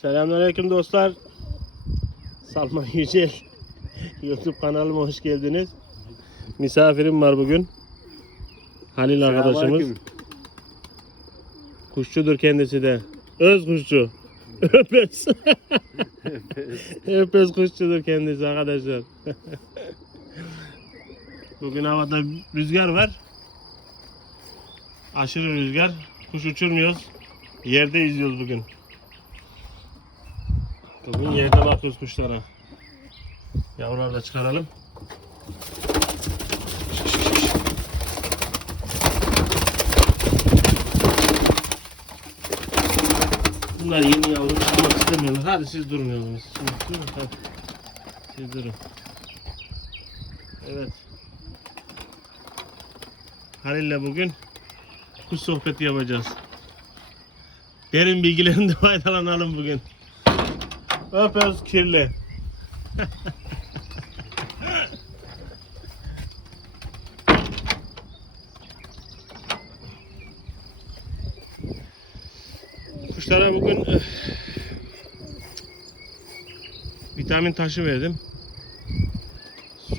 Selamünaleyküm dostlar. Salman Yücel YouTube kanalıma hoş geldiniz. Misafirim var bugün. Halil arkadaşımız. Kuşçudur kendisi de. Öz kuşçu. Öpez. Öpez kuşçudur kendisi arkadaşlar. Bugün havada rüzgar var. Aşırı rüzgar. Kuş uçurmuyoruz. Yerde izliyoruz bugün. Bugün yerde bakıyoruz kuşlara. Yavruları da çıkaralım. Bunlar yeni yavru çıkmak istemiyorlar. Hadi siz durmuyorsunuz. Siz durun. Evet. Halil'le bugün kuş sohbeti yapacağız. Derin bilgilerinde faydalanalım bugün. Öperiz kirli. Kuşlara bugün eh, vitamin taşı verdim.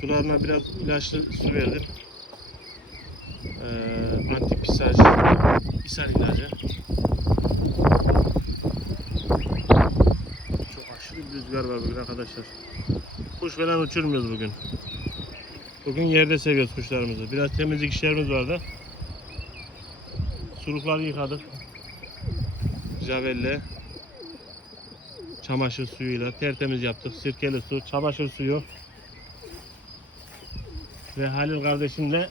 Sularına biraz ilaçlı su verdim. Ee, antipisaj, ishal ilacı. Çok aşırı bir rüzgar var bugün arkadaşlar. Kuş falan uçurmuyoruz bugün. Bugün yerde seviyoruz kuşlarımızı. Biraz temizlik işlerimiz vardı. Sulukları yıkadık. Javelle çamaşır suyuyla tertemiz yaptık. Sirkeli su, çamaşır suyu ve Halil kardeşimle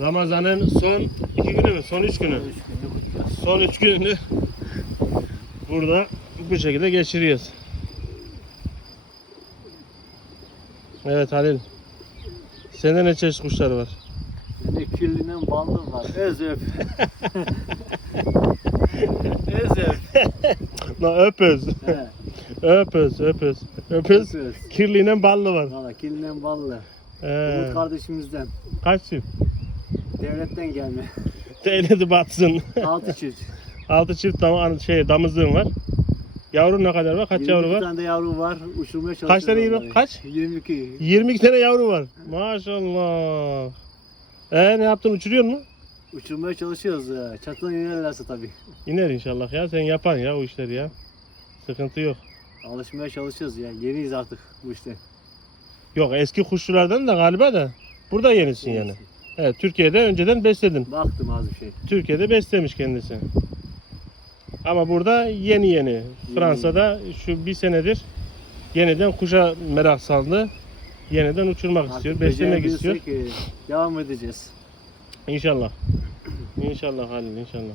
Ramazan'ın son iki günü mü? Son üç günü. Üç günlük uçacağız. Son üç gününü burada bu şekilde geçiriyoruz. Evet Halil. Sende ne çeşit kuşlar var? Bende kirlinin ballı var. Ez öp. Ez öp. La öpöz. Öpöz, öpöz. Öpöz. Öz. Kirliyle ballı var. Valla kirlinin ballı. He. Umut kardeşimizden. Kaç çift? Devletten gelme. Devleti batsın. Altı çift. Altı çift dam şey damızlığım var. Yavru ne kadar var? Kaç 22 yavru var? tane de yavru var. Uçurmaya çalışıyoruz. Kaç tane yavru- kaç? 22. 22 tane yavru var. Maşallah. Ee ne yaptın uçuruyor mu? Uçurmaya çalışıyoruz. ya. Çatıdan inerlerse tabii. İner inşallah ya. Sen yapan ya o işleri ya. Sıkıntı yok. Alışmaya çalışıyoruz ya. Yeniyiz artık bu işte. Yok eski kuşçulardan da galiba da. Burada yenisin yani. Evet Türkiye'de önceden besledin. Baktım az bir şey. Türkiye'de beslemiş kendisi. Ama burada yeni yeni. Fransa'da şu bir senedir yeniden kuşa merak saldı. Yeniden uçurmak istiyor, Artık beslemek istiyor. e, Devam edeceğiz. İnşallah. İnşallah Halil inşallah.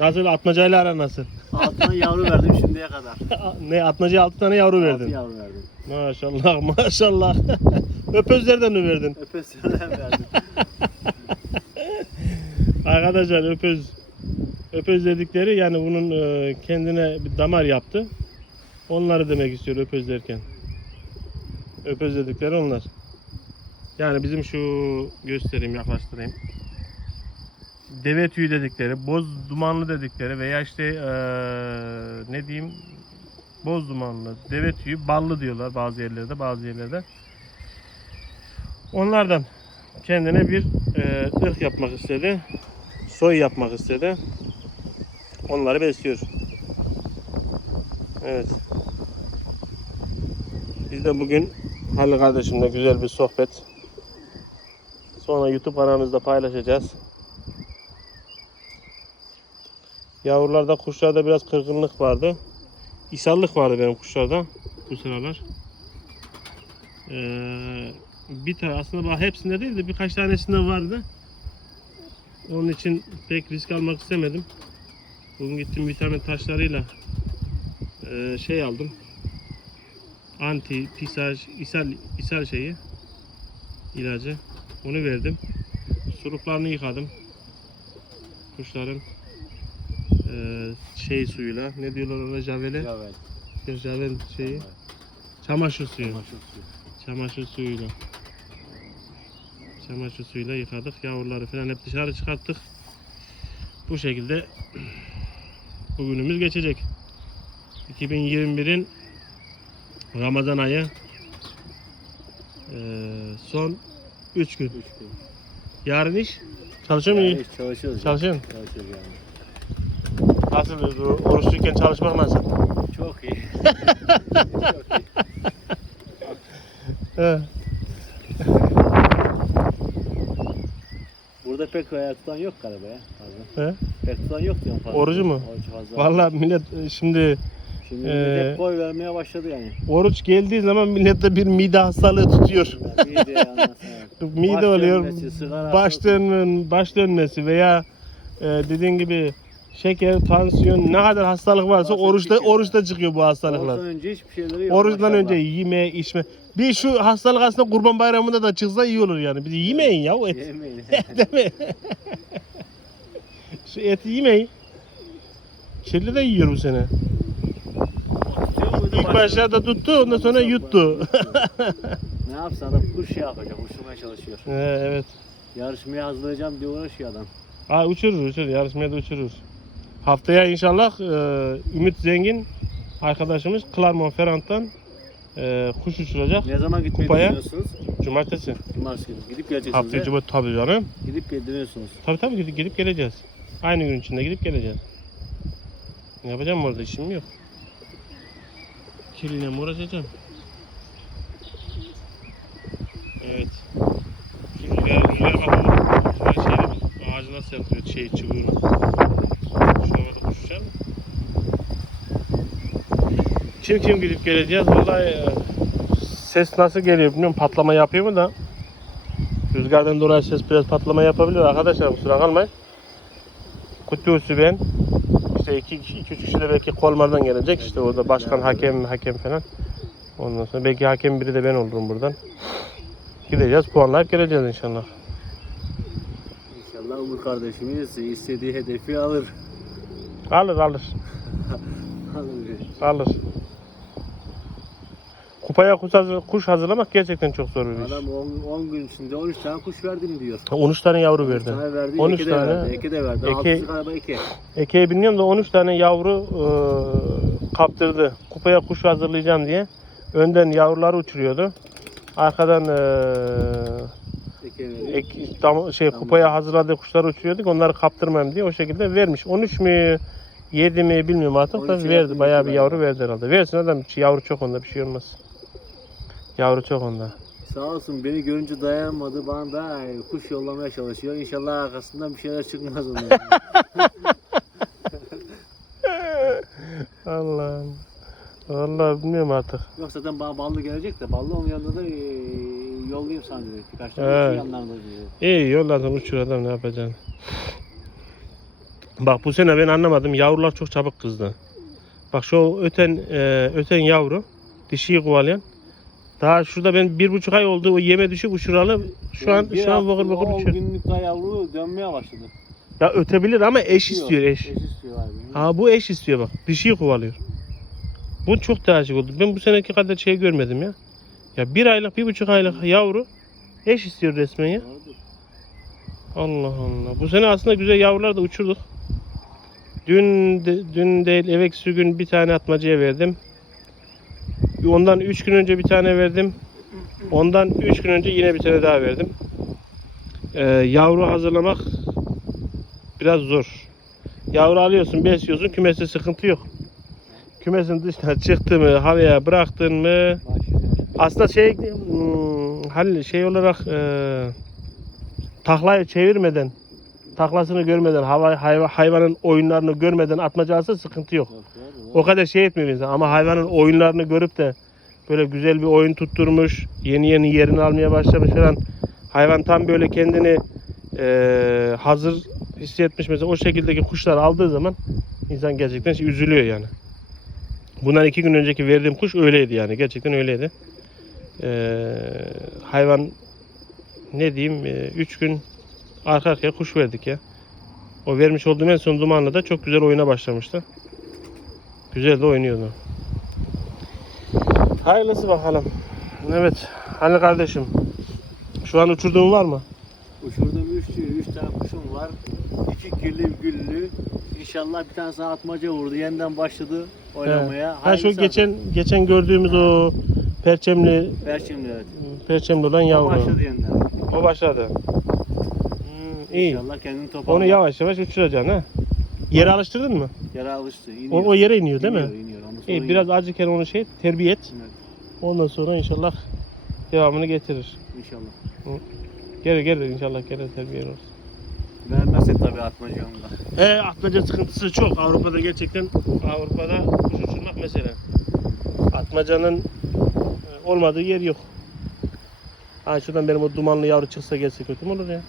Nasıl atmacayla ara nasıl? Altına yavru verdim şimdiye kadar. ne atmacaya 6 tane yavru Altı verdin. yavru verdim. Maşallah maşallah. Öpözlerden mi verdin? Öpeslerden verdim. Arkadaşlar öpöz öpöz dedikleri yani bunun e, kendine bir damar yaptı. Onları demek istiyor öpöz derken. Öpöz dedikleri onlar. Yani bizim şu göstereyim yaklaştırayım. Deve tüyü dedikleri, boz dumanlı dedikleri veya işte e, ne diyeyim boz dumanlı, deve tüyü, ballı diyorlar bazı yerlerde, bazı yerlerde. Onlardan kendine bir e, ırk yapmak istedi. Soy yapmak istedi. Onları besliyor. Evet. Biz de bugün Halil kardeşimle güzel bir sohbet. Sonra YouTube kanalımızda paylaşacağız. Yavrularda kuşlarda biraz kırgınlık vardı. İshallık vardı benim kuşlarda bu sıralar. Ee, bir tane aslında hepsinde değil de birkaç tanesinde vardı. Onun için pek risk almak istemedim. Bugün gittim vitamin taşlarıyla eee, şey aldım. Anti pisaj ishal ishal şeyi ilacı. Onu verdim. Suruklarını yıkadım. Kuşların eee, şey suyuyla ne diyorlar ona javele? Yok, Javel şeyi. Çamaşır suyu. Çamaşır suyu. Çamaşır suyuyla. Çamaşır suyuyla yıkadık. Yavruları falan hep dışarı çıkarttık. Bu şekilde bugünümüz geçecek. 2021'in Ramazan ayı eee, son 3 gün. Üç gün. Yarın iş çalışıyor mu? Yani çalışıyoruz. ya. Çalışıyorsun. Çalışıyoruz yani. Nasıl bu oruçluyken çalışmak nasıl? Çok iyi. He. Burada pek tutan yok galiba ya. Fazla. He. Pek tutan yok diyorum fazla. Orucu mu? Orucu fazla. Vallahi millet e, şimdi Şimdi millet boy vermeye başladı yani. oruç geldiği zaman millette bir mide hastalığı tutuyor. Ondan sonra. Mide Baş oluyor. dönmesi, sigara Baş dönmesi, baş dönmesi veya e, dediğin gibi şeker, tansiyon ne kadar hastalık varsa oruçta çıkıyor. oruçta çıkıyor bu hastalıklar. Oruçtan önce hiçbir şeyleri yok. Oruçtan maşallah. önce yeme, içme. Bir şu hastalık aslında Kurban Bayramı'nda da çıksa iyi olur yani. Bir de yemeyin ya o et. Yemeyin. Değil mi? şu eti yemeyin. Kirli de yiyor bu sene. İlk başlarda tuttu ondan sonra yuttu. ne yapsa adam kuş şey yapacak, uçurmaya çalışıyor. He, evet. Yarışmaya hazırlayacağım diye uğraşıyor adam. Ha uçurur uçurur. Yarışmaya da uçurur. Haftaya inşallah e, Ümit Zengin arkadaşımız Clermont-Ferrand'dan e, kuş uçuracak. Ne zaman gitmeyi Kupaya? düşünüyorsunuz? Cumartesi. Cumartesi günü. Gidip geleceksiniz. Haftaya cumartesi tabii canım. Gidip dönüyorsunuz. Tabii tabii gidip, gidip geleceğiz. Aynı gün içinde gidip geleceğiz. Ne yapacağım orada işim yok. Kirliyle mi uğraşacağım? Evet. Şu rüzgar, şey, ağacı nasıl yapıyor? Şey çubuğunu. Koşacak mı? Kim kim gidip geleceğiz? Vallahi e, ses nasıl geliyor bilmiyorum. Patlama yapıyor mu da. Rüzgardan dolayı ses biraz patlama yapabilir arkadaşlar kusura kalmayın. Kutlusu ben. İşte iki, iki üç kişi de belki Kolmar'dan gelecek. İşte orada başkan, hakem, hakem falan. Ondan sonra belki hakem biri de ben olurum buradan. Gideceğiz, puanlayıp geleceğiz inşallah. İnşallah Umur kardeşimiz istediği hedefi alır. Alır, alır, alır. alır. Kupaya kuş, hazır- kuş hazırlamak gerçekten çok zor bir iş. Adam 10 gün içinde 13 tane kuş verdim diyor. 13 tane yavru 13 verdi. tane verdi, 13 eke de tane. verdi. Eke de verdi. Eke- galiba eke. Ekeği bilmiyorum da 13 tane yavru e, kaptırdı. Kupaya kuş hazırlayacağım diye. Önden yavruları uçuruyordu. Arkadan e. ek, dam- şey kupaya hazırladığı kuşları uçuruyorduk. Onları kaptırmam diye o şekilde vermiş. 13 mü 7 mi bilmiyorum artık 13 da verdi. Bayağı bir yavru verdi. herhalde. Versin adam yavru çok onda bir şey olmaz. Yavru çok onda. Sağ olsun beni görünce dayanmadı. Bana da kuş yollamaya çalışıyor. İnşallah arkasından bir şeyler çıkmaz onun. Allah'ım. Vallahi bilmiyorum artık. Yok zaten bana ballı gelecek de ballı onun yanında da e, yollayayım sana dedi. Birkaç tane Evet. yanlarında dedi. İyi yollardan uçur adam ne yapacaksın? Bak bu sene ben anlamadım. Yavrular çok çabuk kızdı. Bak şu öten e, öten yavru dişiyi kovalayan. Daha şurada ben bir buçuk ay oldu o yeme düşüp uçuralı. Şu an Bir şu an bakır bakır 10 uçuyor. günlük daha yavru dönmeye başladı. Ya ötebilir ama eş istiyor eş. Eş istiyor abi. Aa bu eş istiyor bak. Dişiyi kovalıyor. Bu çok değişik oldu. Ben bu seneki kadar şey görmedim ya. Ya bir aylık bir buçuk aylık yavru eş istiyor resmen ya. Allah Allah. Bu sene aslında güzel yavrular da uçurduk. Dün dün değil evvelsi gün bir tane atmacıya verdim. Ondan 3 gün önce bir tane verdim. Ondan 3 gün önce yine bir tane daha verdim. Ee, yavru hazırlamak biraz zor. Yavru alıyorsun, besliyorsun, kümeste sıkıntı yok. Kümesin dışına çıktı mı, havaya bıraktın mı. Aslında şey hmm, hal şey olarak e, taklayı çevirmeden taklasını görmeden hava, hayva, hayvanın oyunlarını görmeden atmacası sıkıntı yok. O kadar şey etmiyor insan ama hayvanın oyunlarını görüp de böyle güzel bir oyun tutturmuş, yeni yeni yerini almaya başlamış falan. Hayvan tam böyle kendini e, hazır hissetmiş mesela o şekildeki kuşlar aldığı zaman insan gerçekten üzülüyor yani. Bundan iki gün önceki verdiğim kuş öyleydi yani gerçekten öyleydi. E, hayvan ne diyeyim 3 gün arka arkaya kuş verdik ya. O vermiş olduğum en son dumanla da çok güzel oyuna başlamıştı. Güzel de oynuyordu. Hayırlısı bakalım. Evet. Hani kardeşim. Şu an uçurduğun var mı? Uçurduğum 3 üç, üç tane kuşum var. İki kirli güllü. İnşallah bir tane sana atmaca vurdu. Yeniden başladı oynamaya. Ha şu geçen geçen gördüğümüz o perçemli şimdi evet. perçemli olan O yavru. başladı yeniden. O başladı. Hmm, iyi. İnşallah kendini toparlar. Onu yavaş yavaş uçuracaksın ha. Yere alıştırdın mı? Yere alıştı. iniyor. O, o yere iniyor değil İniyor, mi? iniyor. Ondan sonra İyi iniyor. biraz acıken onu şey terbiye et. Evet, Ondan sonra inşallah devamını getirir. İnşallah. Gelir gelir inşallah gelir terbiye olur. Vermezse tabii atmaca onda. E atmaca sıkıntısı çok. Avrupa'da gerçekten Avrupa'da kuş uçurmak mesele. Atmacanın olmadığı yer yok. Ha şuradan benim o dumanlı yavru çıksa gelse kötü mü olur ya?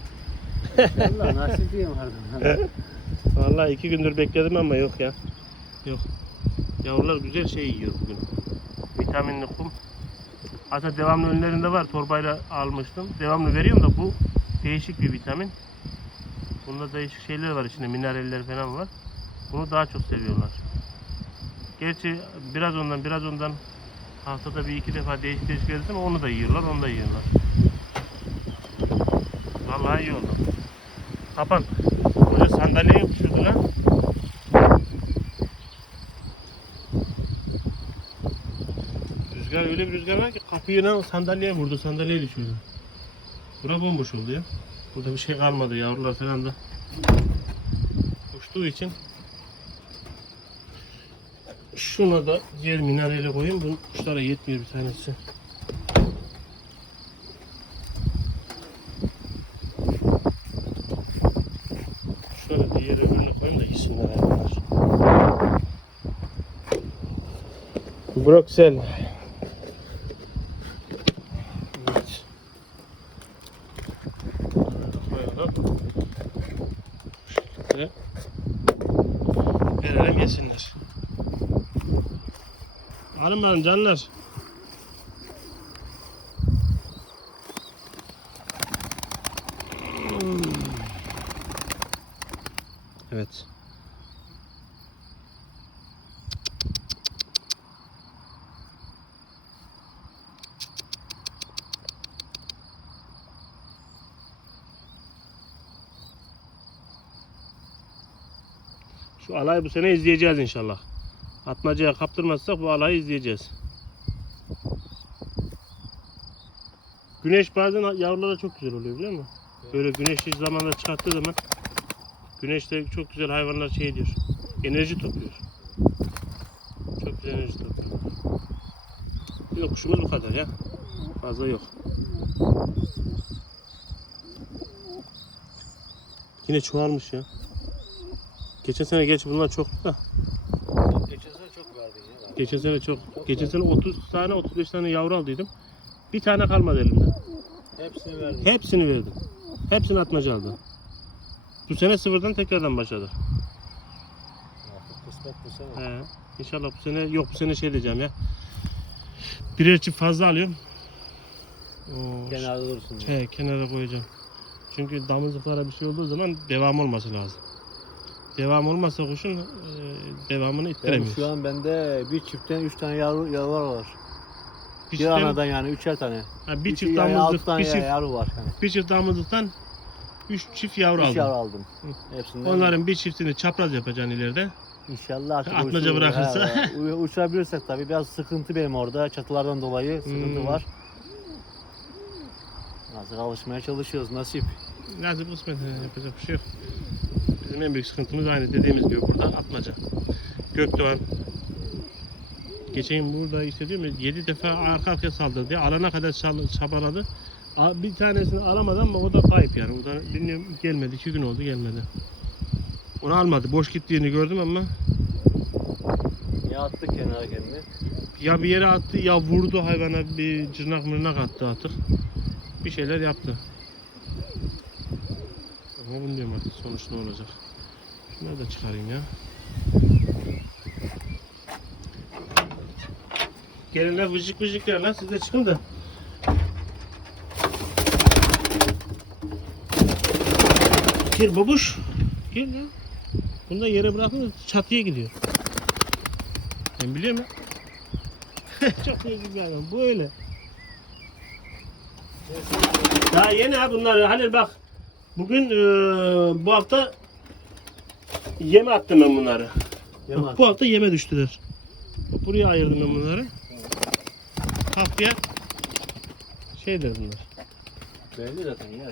Allah nasip diyeyim harbiden. Vallahi iki gündür bekledim ama yok ya. Yok. Yavrular güzel şey yiyor bugün. Vitaminli kum. Hatta devamlı önlerinde var. Torbayla almıştım. Devamlı veriyorum da bu değişik bir vitamin. Bunda değişik şeyler var içinde. Mineraller falan var. Bunu daha çok seviyorlar. Gerçi biraz ondan biraz ondan haftada bir iki defa değişik değişik ama onu da yiyorlar, onu da yiyorlar. Vallahi oldu. Kapan. Burada sandalye yok şurada lan. Rüzgar öyle bir rüzgar var ki kapıyla sandalyeye vurdu. Sandalyeye düşürdü. Bura bomboş oldu ya. Burada bir şey kalmadı. Yavrular falan da uçtuğu için şuna da diğer minareyle koyayım. Bu kuşlara yetmiyor bir tanesi. Şöyle diğer öbürüne koyayım da yesinler hayvanlar. Broksel. Evet. Koyalım. Şöyle. Verelim yesinler. Bakalım canlar. Evet. Şu alayı bu sene izleyeceğiz inşallah. Atmacaya kaptırmazsak bu alayı izleyeceğiz. Güneş bazen yavrulara çok güzel oluyor biliyor musun? Böyle güneşli zamanda çıkarttığı zaman güneşte çok güzel hayvanlar şey diyor. Enerji topluyor. Çok güzel enerji topluyor. Yok kuşumuz bu kadar ya. Fazla yok. Yine çoğalmış ya. Geçen sene geç bunlar çoktu da. Geçen sene çok verdin ya. Geçen sene çok. Geçen sene 30 tane 35 tane yavru aldıydım. Bir tane kalmadı elimde. Hepsini verdin. Hepsini verdim. Hepsini atmaca aldı. Bu sene sıfırdan tekrardan başladı. Kısmet bu sene. He. İnşallah bu sene yok bu sene şey diyeceğim ya. Birer çift fazla alıyorum. Oo, Kenarda dursun. diye. He, kenara koyacağım. Çünkü damızlıklara bir şey olduğu zaman devam olması lazım. Devam olmazsa kuşun e, devamını ittiremiyoruz. şu an bende bir çiftten üç tane yavru, yavru var. bir, Bir, anadan yani üçer tane. ha, bir İki çift yani altı damızlık, tane bir çift, yavru var. Yani. bir çift damızlıktan üç çift yavru Üç aldım. yavru aldım. Hepsinden. Onların bir çiftini çapraz yapacaksın ileride. İnşallah artık Atmaca bırakırsa. He, u- uçurabilirsek tabii biraz sıkıntı benim orada. Çatılardan dolayı sıkıntı Hmm. var. Artık alışmaya çalışıyoruz. Nasip. Nasip kısmet yapacak bir şey yok. Bizim en büyük sıkıntımız aynı dediğimiz gibi burada atmaca. Gökdoğan. Geçen burada işte diyorum ya 7 defa arka arkaya saldırdı. diye Alana kadar çabaladı. Bir tanesini alamadı ama o da kayıp yani. O da bilmiyorum gelmedi. 2 gün oldu gelmedi. Onu almadı. Boş gittiğini gördüm ama Ya attık kenara kendini. ya bir yere attı ya vurdu hayvana bir cırnak mırnak attı artık. Bir şeyler yaptı. Ama bilmiyorum artık sonuç ne olacak. Şunları da çıkarayım ya. Gelin lan vıcık vıcık der lan siz de çıkın da. Gel babuş. Gel ya. Bunu da yere bırakın çatıya gidiyor. Ben biliyorum ya. Çok iyi hayvan. Bu öyle. Daha yeni ha bunlar. Halil bak. Bugün eee, bu hafta yeme attım ben bunları. Yeme Bak, bu hafta yeme düştüler. Bak, Buraya ayırdım ben bunları. Haftaya şeydir bunlar. Belli zaten ya.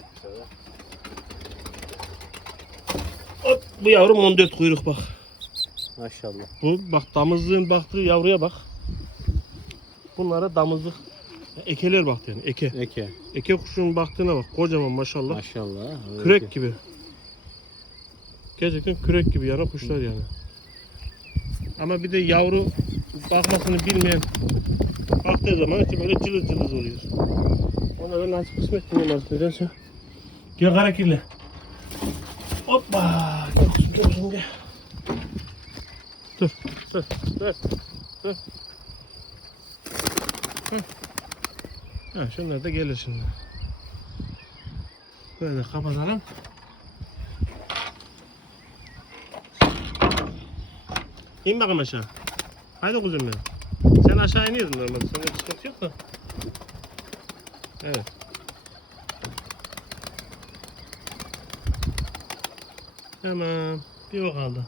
Hop, bu yavrum 14 kuyruk bak. Maşallah. Bu bak damızlığın baktığı yavruya bak. Bunlara damızlık ekeler baktı yani eke. Eke. Eke kuşunun baktığına bak kocaman maşallah. Maşallah. öyle Kürek ki. gibi. Gerçekten kürek gibi yana kuşlar yani. Ama bir de yavru bakmasını bilmeyen baktığı zaman işte böyle cılız cılız oluyor. Ona da nasıl kısmet bilmiyorum nedense. Gel kara kirli. Hoppa. Gel kuzum gel kuzum gel. Dur dur dur dur. Hı. Ha, şunlar da gelir şimdi. Böyle kapatalım. İn bakalım aşağı. Haydi kuzum benim. Sen aşağı iniyordun normalde. Sende bir sıkıntı yok da. Evet. Tamam. Bir o kaldı.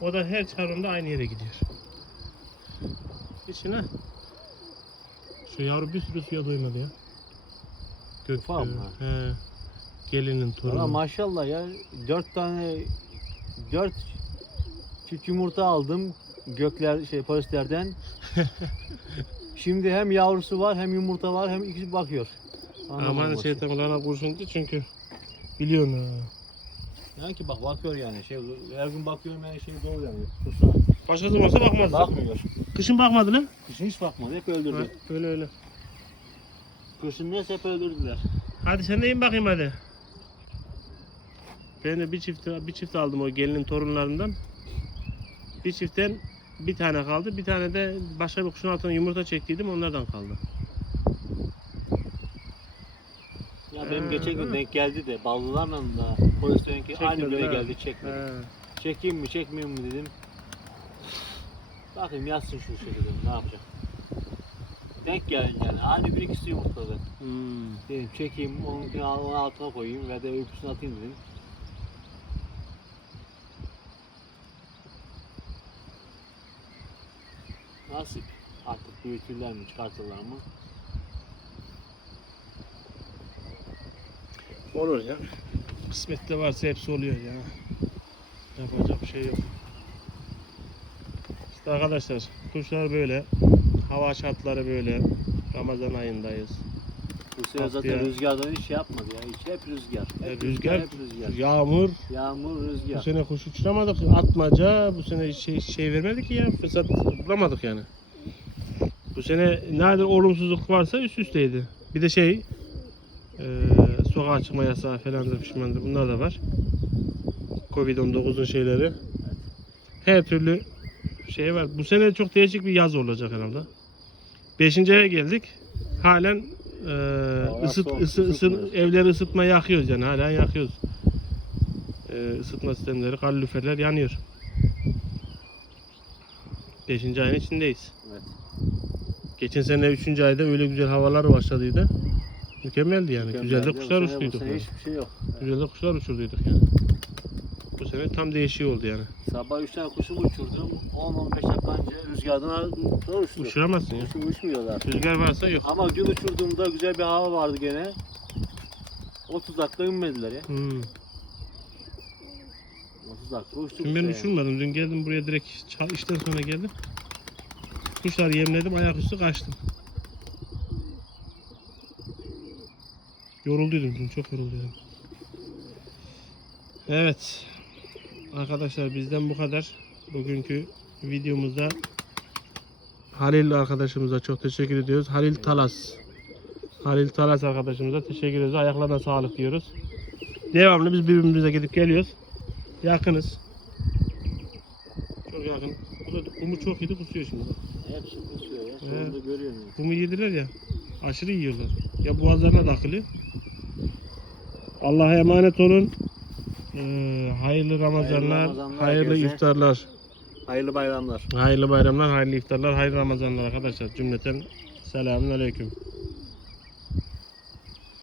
O da her çarında aynı yere gidiyor. İçine. Şu yavru bir sürü suya doymadı ya. Gök. Ufak mı? He. Gelinin torunu. Valla maşallah ya. Dört tane dört çift yumurta aldım gökler şey polislerden. Şimdi hem yavrusu var hem yumurta var hem ikisi bakıyor. Anlamadım Aman başı. şeytan kulağına kurşun çünkü biliyorsun ha. Yani ki bak bakıyor yani şey her gün bakıyorum yani şey doğru yani. Kusura. Başka zaman olsa bakmazdı. Bakmıyor. Kışın bakmadı lan. Kışın hiç bakmadı hep Ha, öldürdü. öyle öyle. Kışın neyse hep öldürdüler. Hadi sen de in bakayım hadi. Ben de bir çift bir çift aldım o gelinin torunlarından. Bir çiftten bir tane kaldı. Bir tane de başka bir kuşun altına yumurta çektiydim onlardan kaldı. Ya benim Ha, geçen gün denk geldi de ballılarla da polislerinki aynı bire ha. geldi çekmedi. He. Çekeyim mi çekmeyeyim mi dedim. Bakayım yazsın şu şekilde ne yapacak. Denk geldi yani aynı bir ikisi yumurtladı. Hmm. Dedim çekeyim onun, onun altına koyayım ve de öyküsünü atayım dedim. Nasip. Artık büyütürler mi çıkartırlar mı? Olur ya. Kısmette varsa hepsi oluyor ya. Yapacak bir şey yok. Arkadaşlar kuşlar böyle. Hava şartları böyle. Ramazan ayındayız. Bu sene zaten ya. rüzgardan hiç şey yapmadı ya. Hiç hep rüzgar. Ya Hep rüzgar, hep rüzgar. yağmur. Yağmur, Bu rüzgar. sene kuş uçuramadık. Atmaca. Bu sene şey, şey vermedik ki ya. Fırsat bulamadık yani. Bu sene nerede olumsuzluk varsa üst üsteydi. Bir de şey eee sokağa çıkma yasağı falandır pişmandır. Bunlar da var. Covid-19'un şeyleri. Her türlü şey var. Bu sene çok değişik bir yaz olacak herhalde. Beşinci aya geldik. Halen eee ısıt, soğuk, ısı, ısıtmıyoruz. evleri ısıtma yakıyoruz yani hala yakıyoruz. Eee ısıtma sistemleri, kaloriferler yanıyor. Beşinci ayın içindeyiz. Evet. Geçen sene üçüncü ayda öyle güzel havalar başladıydı. Mükemmeldi yani. Mükemmel. Güzel de kuşlar sene yani. hiçbir şey yok. Güzel de kuşlar uçurduyduk yani. Bu sene tam değişik oldu yani. Sabah 3 tane kuşumu uçurdum. 10-15 dakika önce rüzgardan uçtu. Uçuramazsın ya. Kuşum uçmuyorlar. Rüzgar varsa yok. Ama dün uçurduğumda güzel bir hava vardı gene. 30 dakika inmediler ya. Hmm. 30 dakika uçtuk. Dün ben işte uçurmadım. Dün geldim buraya direkt işten sonra geldim. Kuşları yemledim, ayaküstü kaçtım. Yorulduydum dün, çok yorulduydum. Evet. Arkadaşlar bizden bu kadar. Bugünkü videomuzda Halil arkadaşımıza çok teşekkür ediyoruz. Halil Talas. Halil Talas arkadaşımıza teşekkür ediyoruz. Ayaklarına sağlık diyoruz. Devamlı biz birbirimize gidip geliyoruz. Yakınız. Çok yakın. Bu da kumu çok yedi kusuyor şimdi. Hepsi uçuyor ya. Sonunda görüyorum. Kumu yediler ya. Aşırı yiyorlar. Ya boğazlarına takılı. Allah'a emanet olun. Ee, hayırlı Ramazanlar, Ramazanlar hayırlı herkese. iftarlar. Hayırlı bayramlar. Hayırlı bayramlar, hayırlı iftarlar, hayırlı Ramazanlar arkadaşlar. Cümleten selamun aleyküm.